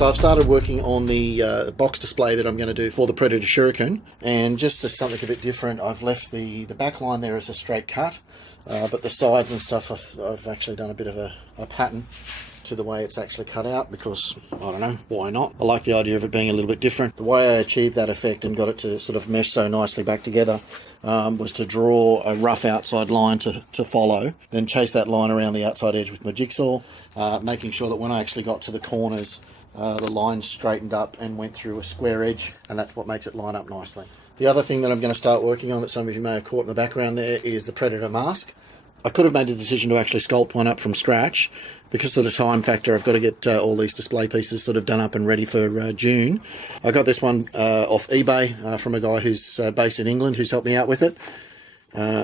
So I've started working on the box display that I'm going to do for the Predator Shuriken, and just as something a bit different, I've left the back line there as a straight cut, but the sides and stuff I've actually done a bit of a pattern to the way it's actually cut out, because, I don't know, why not? I like the idea of it being a little bit different. The way I achieved that effect and got it to sort of mesh so nicely back together was to draw a rough outside line to follow, then chase that line around the outside edge with my jigsaw, making sure that when I actually got to the corners, the line straightened up and went through a square edge, and that's what makes it line up nicely. The other thing that I'm going to start working on that some of you may have caught in the background there is the Predator mask. I could have made the decision to actually sculpt one up from scratch. Because of the time factor, I've got to get all these display pieces sort of done up and ready for June. I got this one off eBay from a guy who's based in England who's helped me out with it.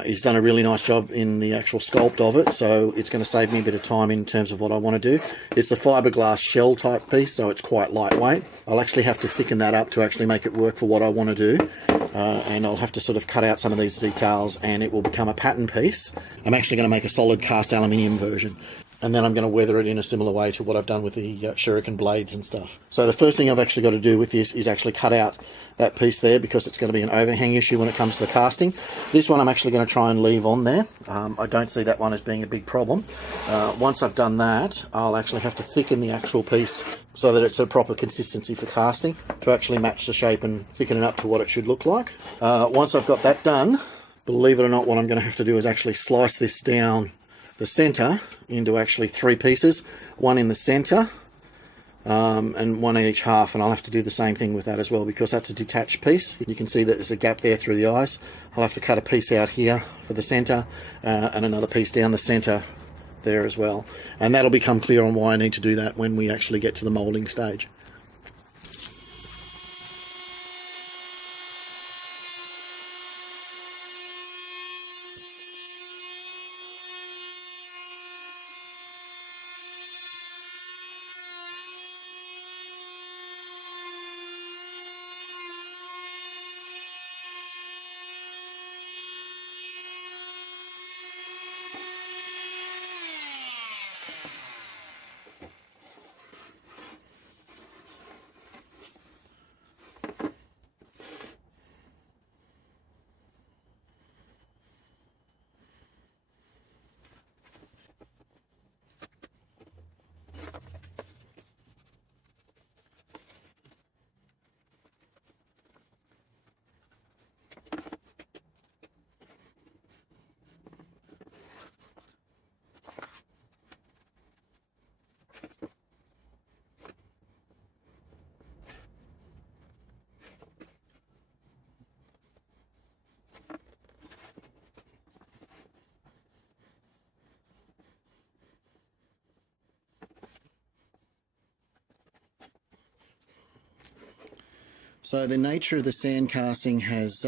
He's done a really nice job in the actual sculpt of it, so it's going to save me a bit of time in terms of what I want to do. It's a fiberglass shell type piece, so it's quite lightweight. I'll actually have to thicken that up to actually make it work for what I want to do, and I'll have to sort of cut out some of these details and it will become a pattern piece. I'm actually going to make a solid cast aluminium version, and then I'm going to weather it in a similar way to what I've done with the Shuriken blades and stuff. So the first thing I've actually got to do with this is actually cut out that piece there, because it's going to be an overhang issue when it comes to the casting. This one I'm actually going to try and leave on there. I don't see that one as being a big problem. Once I've done that, I'll actually have to thicken the actual piece so that it's a proper consistency for casting, to actually match the shape and thicken it up to what it should look like. Once I've got that done, believe it or not, what I'm going to have to do is actually slice this down the center into actually 3 pieces, one in the center and one in each half, and I'll have to do the same thing with that as well, because that's a detached piece. You can see that there's a gap there through the eyes. I'll have to cut a piece out here for the center and another piece down the center there as well, and that'll become clear on why I need to do that when we actually get to the molding stage. So the nature of the sand casting has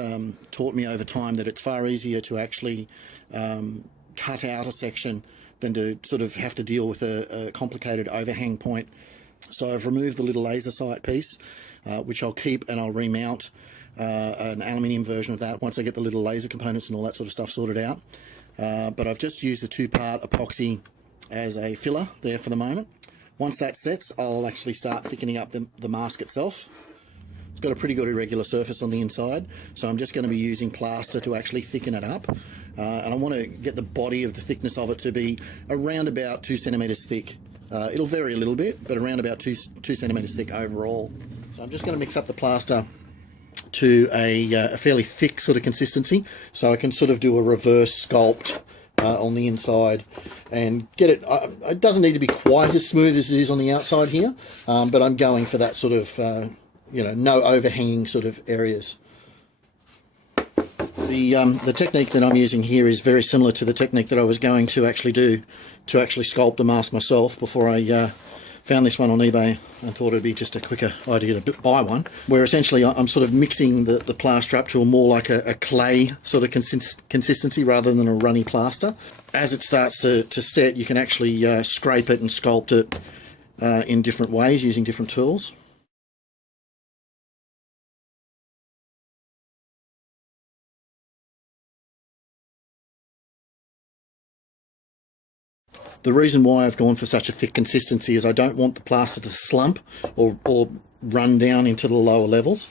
taught me over time that it's far easier to actually cut out a section than to sort of have to deal with a complicated overhang point. So I've removed the little laser sight piece, which I'll keep, and I'll remount an aluminium version of that once I get the little laser components and all that sort of stuff sorted out. But I've just used the 2-part epoxy as a filler there for the moment. Once that sets, I'll actually start thickening up the mask itself. It's got a pretty good irregular surface on the inside, so I'm just going to be using plaster to actually thicken it up. And I want to get the body of the thickness of it to be around about 2 centimetres thick. It'll vary a little bit, but around about 2 centimetres thick overall. So I'm just going to mix up the plaster to a fairly thick sort of consistency, so I can sort of do a reverse sculpt on the inside and get it. It doesn't need to be quite as smooth as it is on the outside here, but I'm going for that sort of no overhanging sort of areas. The technique that I'm using here is very similar to the technique that I was going to actually do to actually sculpt the mask myself before I found this one on eBay and thought it'd be just a quicker idea to buy one, where essentially I'm sort of mixing the plaster up to a more like a clay sort of consistency rather than a runny plaster. As it starts to set, you can actually scrape it and sculpt it in different ways using different tools. The reason why I've gone for such a thick consistency is I don't want the plaster to slump or run down into the lower levels.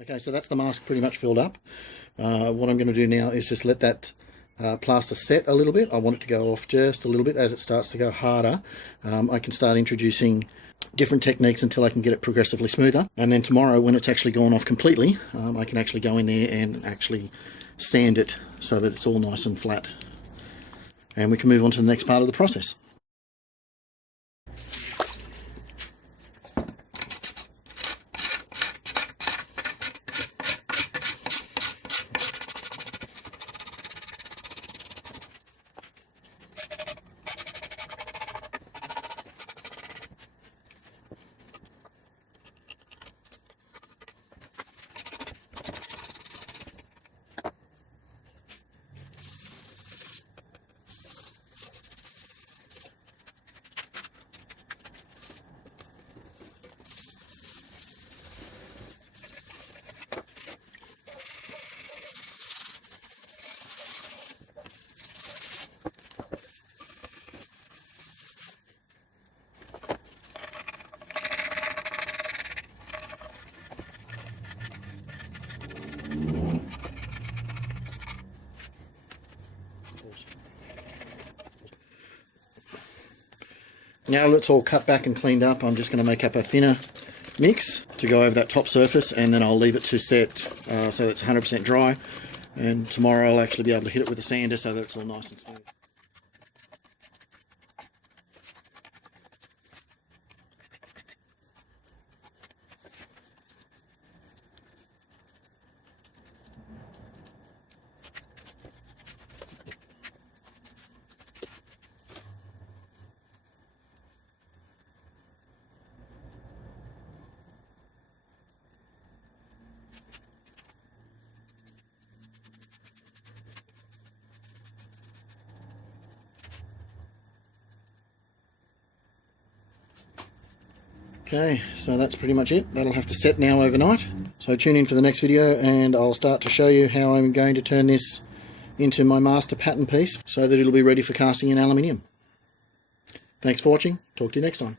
Okay, so that's the mask pretty much filled up. What I'm going to do now is just let that plaster set a little bit. I want it to go off just a little bit. As it starts to go harder, I can start introducing different techniques until I can get it progressively smoother. And then tomorrow, when it's actually gone off completely, I can actually go in there and actually sand it so that it's all nice and flat. And we can move on to the next part of the process. Now that it's all cut back and cleaned up, I'm just going to make up a thinner mix to go over that top surface, and then I'll leave it to set so that it's 100% dry, and tomorrow I'll actually be able to hit it with a sander so that it's all nice and smooth. Okay, so that's pretty much it. That'll have to set now overnight. So tune in for the next video and I'll start to show you how I'm going to turn this into my master pattern piece so that it'll be ready for casting in aluminium. Thanks for watching. Talk to you next time.